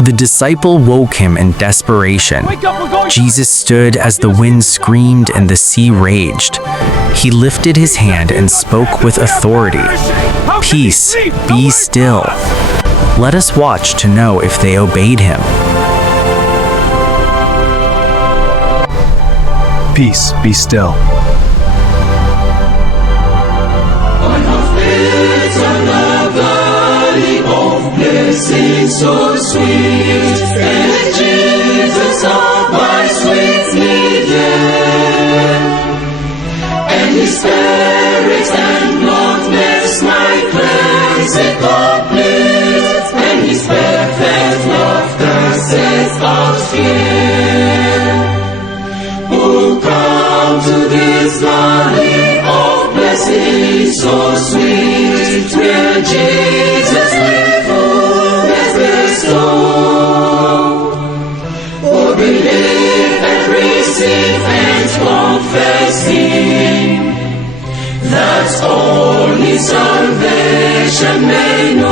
The disciple woke him in desperation. Jesus stood as the wind screamed and the sea raged. He lifted his hand and spoke with authority. "Peace, be still." Let us watch to know if they obeyed him. Peace, be still. Blessing so sweet, and Jesus of my sweet needed, and His Spirit and blood makes my cleansing complete, and His perfect love that sets out fear. Oh, come to this valley of blessing so sweet, where Jesus lives. Oh, believe and receive and confess Him, that only salvation may know.